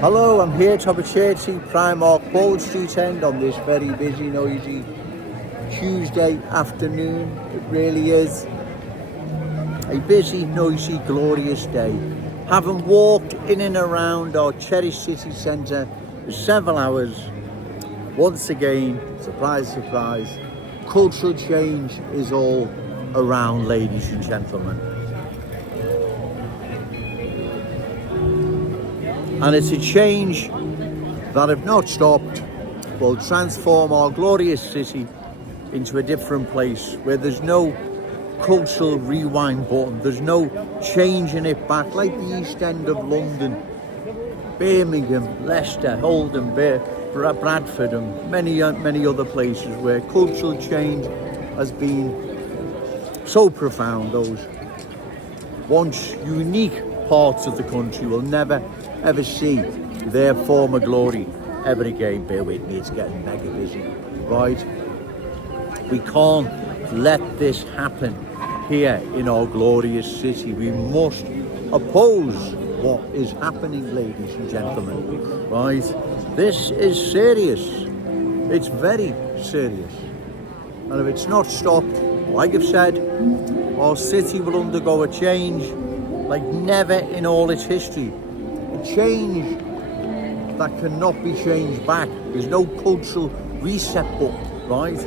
Hello, I'm here top of Chertsey, Primark, Bold Street End on this very busy, noisy Tuesday afternoon. It really is a busy, noisy, glorious day. Having walked in and around our cherished city centre for several hours, once again, surprise, surprise, cultural change is all around, ladies and gentlemen. And it's a change that, if not stopped, will transform our glorious city into a different place where there's no cultural rewind button, there's no changing it back like the East End of London, Birmingham, Leicester, Oldham, Bradford and many other places where cultural change has been so profound. Those once unique parts of the country will never ever see their former glory ever again. Bear with me, it's getting mega busy, right? We can't let this happen here in our glorious city. We must oppose what is happening, ladies and gentlemen, right? This is serious. It's very serious. And if it's not stopped, like I've said, our city will undergo a change like never in all its history. A change that cannot be changed back. There's no cultural reset button, right?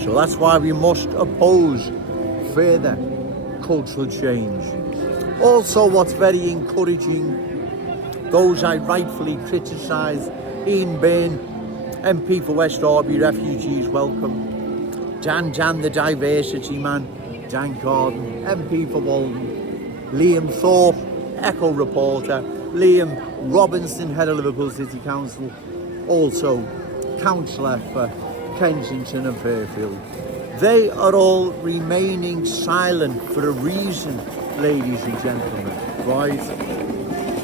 So that's why we must oppose further cultural change. Also, what's very encouraging, those I rightfully criticise: Ian Byrne, MP for West Derby, refugees welcome; Dan the diversity man, Dan Carden, MP for Walden; Liam Thorpe, Echo reporter; Liam Robinson, head of Liverpool City Council, also councillor for Kensington and Fairfield. They are all remaining silent for a reason, ladies and gentlemen, right?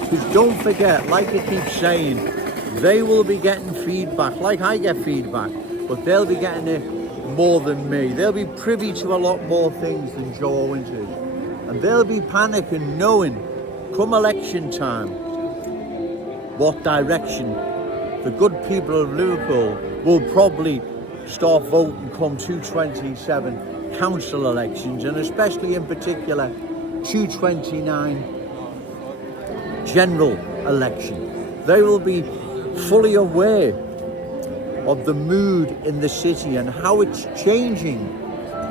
Because don't forget, like I keep saying, they will be getting feedback, like I get feedback, but they'll be getting it more than me. They'll be privy to a lot more things than Joe Owens is. And they'll be panicking knowing, come election time, what direction the good people of Liverpool will probably start voting come 227 council elections, and especially in particular 229 general election. They will be fully aware of the mood in the city and how it's changing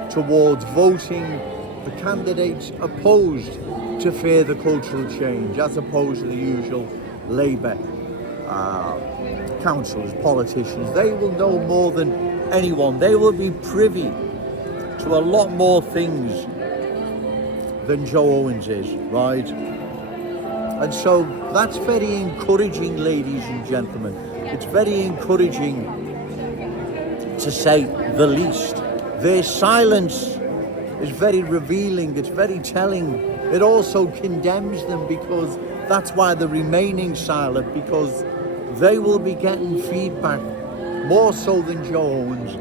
towards voting the candidates opposed to further cultural change, as opposed to the usual Labour councillors, politicians. They will know more than anyone. They will be privy to a lot more things than Joe Owens is, right? And so that's very encouraging, ladies and gentlemen. It's very encouraging, to say the least. Their silence is very revealing, it's very telling. It also condemns them, because that's why they're remaining silent, because they will be getting feedback, more so than Joe Owens,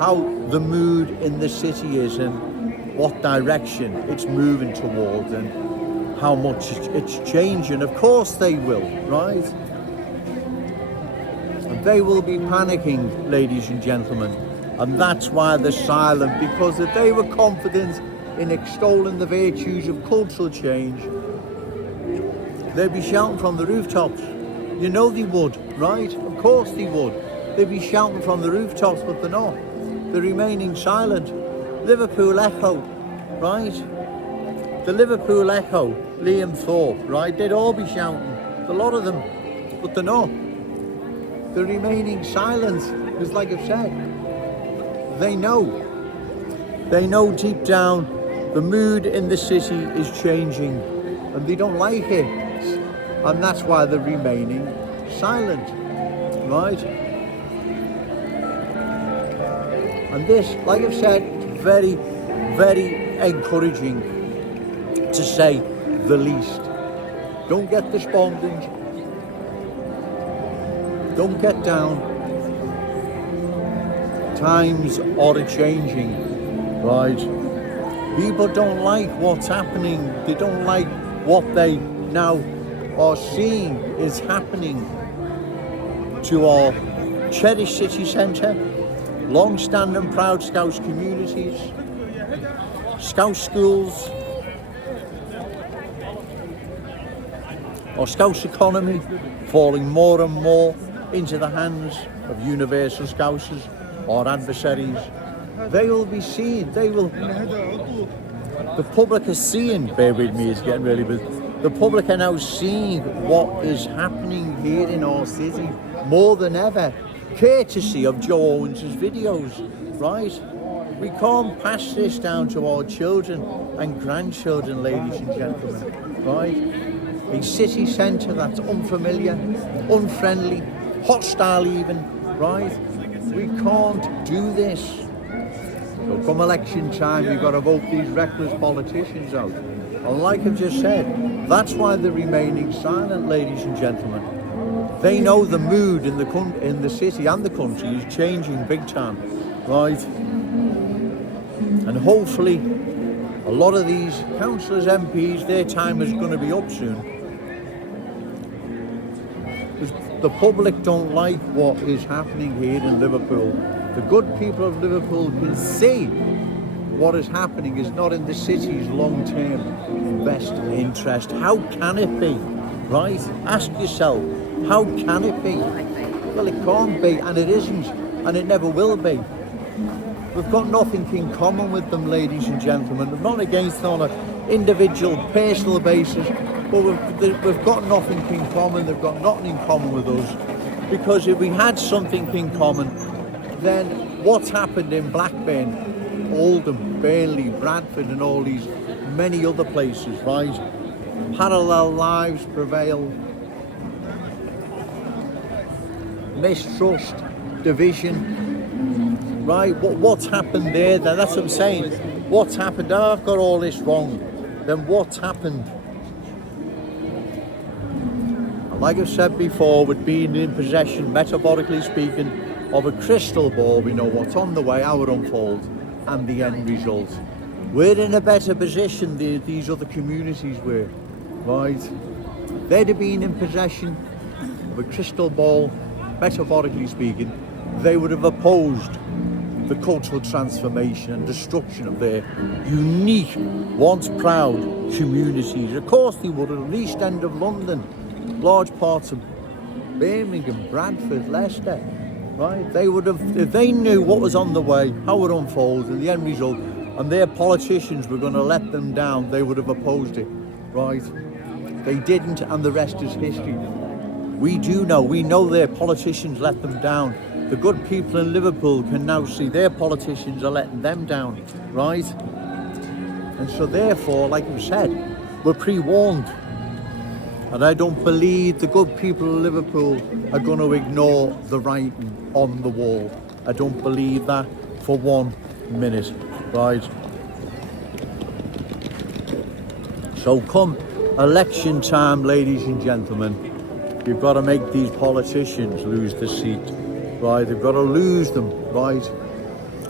how the mood in the city is and what direction it's moving towards and how much it's changing. Of course they will, right? And they will be panicking, ladies and gentlemen, and that's why they're silent, because if they were confident in extolling the virtues of cultural change, they'd be shouting from the rooftops. You know they would, right? Of course they would. They'd be shouting from the rooftops, but they're not. They're remaining silent. Liverpool Echo, right? The Liverpool Echo, Liam Thorpe, right? They'd all be shouting, a lot of them, but they're not. They're remaining silent, because like I've said, they know. They know deep down the mood in the city is changing, and they don't like it. And that's why they're remaining silent, right? And this, like I've said, very, very encouraging, to say the least. Don't get despondent. Don't get down. Times are a-changing, right? People don't like what's happening. They don't like what they now are seeing is happening to our cherished city centre, long-standing proud Scouse communities, Scouse schools, our Scouse economy falling more and more into the hands of universal Scousers, our adversaries. They will be seeing, the public is seeing, bear with me, it's getting really big. The public are now seeing what is happening here in our city more than ever, courtesy of Joe Owens' videos, right? We can't pass this down to our children and grandchildren, ladies and gentlemen, right? A city centre that's unfamiliar, unfriendly, hostile even, right? We can't do this. So come election time, we've got to vote these reckless politicians out. And like I've just said, that's why they're remaining silent, ladies and gentlemen. They know the mood in the city and the country is changing big time, right? And hopefully, a lot of these councillors, MPs, their time is going to be up soon. Because the public don't like what is happening here in Liverpool. The good people of Liverpool can see what is happening is not in the city's long-term best interest. How can it be, right? Ask yourself, how can it be? Well, it can't be, and it isn't, and it never will be. We've got nothing in common with them, ladies and gentlemen. We're not against them on an individual, personal basis, but we've got nothing in common. They've got nothing in common with us. Because if we had something in common, then what's happened in Blackburn, Oldham, Burnley, Bradford and all these many other places, right? Parallel lives prevail. Mistrust, division, right? What's happened there? That's what I'm saying. What's happened? Oh, I've got all this wrong. Then what's happened? And like I've said before, with being in possession, metaphorically speaking, of a crystal ball, we know what's on the way, how it unfolds, and the end result. We're in a better position than these other communities were, right? They'd have been in possession of a crystal ball, metaphorically speaking. They would have opposed the cultural transformation and destruction of their unique, once proud communities. Of course they would have. The East End of London, large parts of Birmingham, Bradford, Leicester, right? They would have, if they knew what was on the way, how it unfolds, and the end result, and their politicians were going to let them down, they would have opposed it, right? They didn't, and the rest is history. We do know, we know their politicians let them down. The good people in Liverpool can now see their politicians are letting them down, right? And so therefore, like we said, we're pre-warned. And I don't believe the good people of Liverpool are going to ignore the writing on the wall. I don't believe that for 1 minute, right? So come election time, ladies and gentlemen, you've got to make these politicians lose the seat, right? They've got to lose them, right?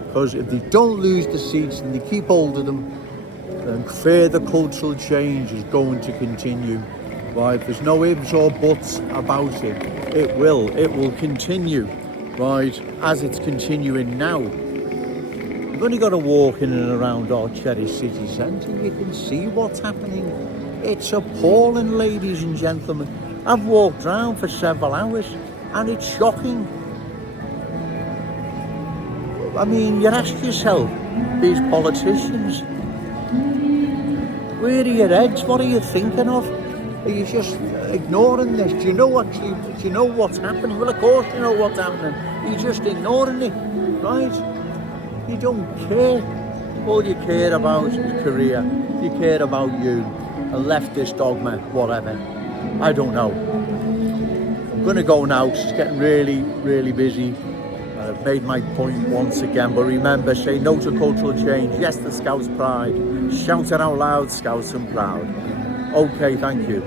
Because if they don't lose the seats and they keep hold of them, then further cultural change is going to continue. Right, there's no ifs or buts about it. It will continue, right, as it's continuing now. You've only got to walk in and around our cherished city centre. You can see what's happening. It's appalling, ladies and gentlemen. I've walked around for several hours and it's shocking. I mean, you ask yourself, these politicians, where are your heads? What are you thinking of? Are you just ignoring this? Do you know what's happening? Well, of course you know what's happening. You're just ignoring it, right? You don't care. All you care about is your career. You care about you. A leftist dogma, whatever. I don't know. I'm going to go now because it's getting really, really busy. I've made my point once again, but remember, say no to cultural change. Yes to Scouse pride. Shout it out loud, Scouse and proud. Okay, thank you.